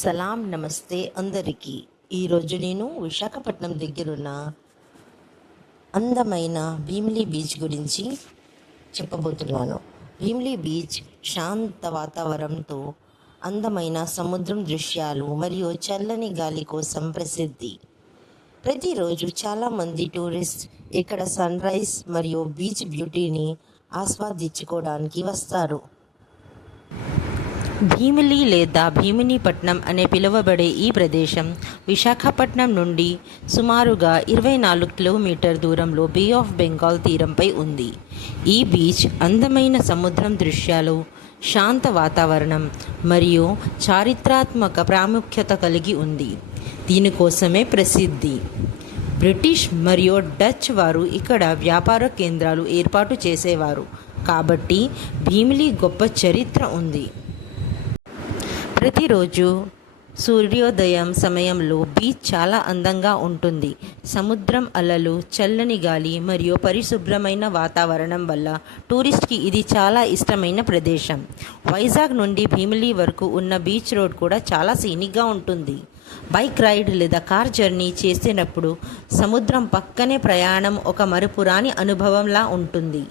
సలాం నమస్తే అందరికీ. ఈరోజు నేను విశాఖపట్నం దగ్గరున్న అందమైన భీమిలీ బీచ్ గురించి చెప్పబోతున్నాను. భీమిలీ బీచ్ శాంత వాతావరణంతో, అందమైన సముద్రం దృశ్యాలు మరియు చల్లని గాలి కోసం ప్రసిద్ధి. ప్రతిరోజు చాలామంది టూరిస్ట్ ఇక్కడ సన్ రైజ్ మరియు బీచ్ బ్యూటీని ఆస్వాదించుకోవడానికి వస్తారు. భీమిలి లేదా భీమినీపట్నం అనే పిలువబడే ఈ ప్రదేశం విశాఖపట్నం నుండి సుమారుగా 24 కిలోమీటర్ దూరంలో బే ఆఫ్ బెంగాల్ తీరంపై ఉంది. ఈ బీచ్ అందమైన సముద్రం దృశ్యాలు, శాంత వాతావరణం మరియు చారిత్రాత్మక ప్రాముఖ్యత కలిగి ఉంది. దీనికోసమే ప్రసిద్ధి. బ్రిటిష్ మరియు డచ్ వారు ఇక్కడ వ్యాపార కేంద్రాలు ఏర్పాటు చేసేవారు కాబట్టి భీమిలి గొప్ప చరిత్ర ఉంది. ప్రతిరోజు సూర్యోదయం సమయంలో బీచ్ చాలా అందంగా ఉంటుంది. సముద్రం అలలు, చల్లని గాలి మరియు పరిశుభ్రమైన వాతావరణం వల్ల టూరిస్ట్కి ఇది చాలా ఇష్టమైన ప్రదేశం. వైజాగ్ నుండి భీమిలి వరకు ఉన్న బీచ్ రోడ్ కూడా చాలా సీనిక్గా ఉంటుంది. బైక్ రైడ్ లేదా కార్ జర్నీ చేసినప్పుడు సముద్రం పక్కనే ప్రయాణం ఒక మరుపురాని అనుభవంలా ఉంటుంది.